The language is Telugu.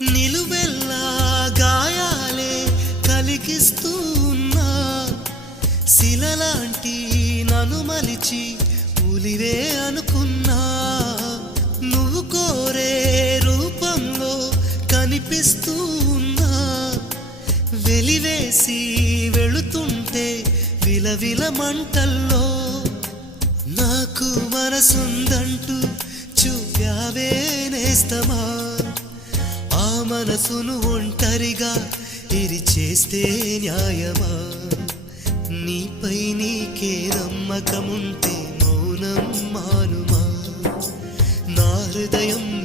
నిలువెల్లా గాయాలే కలిగిస్తూ ఉన్నా, శిలలాంటి నన్ను మలిచి ఉలివే అనుకున్నా. నువ్వు కోరే రూపంలో కనిపిస్తూ ఉన్నా, వెలివేసి వెళుతుంటే విలవిల మంటల్లో. నాకు మనసుందంటూ చూపావే నేస్తమా, ఆ మనసును ఒంటరిగా ఇరిచేస్తే న్యాయమా? నీపై నీకే నమ్మకముంటే మౌనం మానుమా, నా హృదయం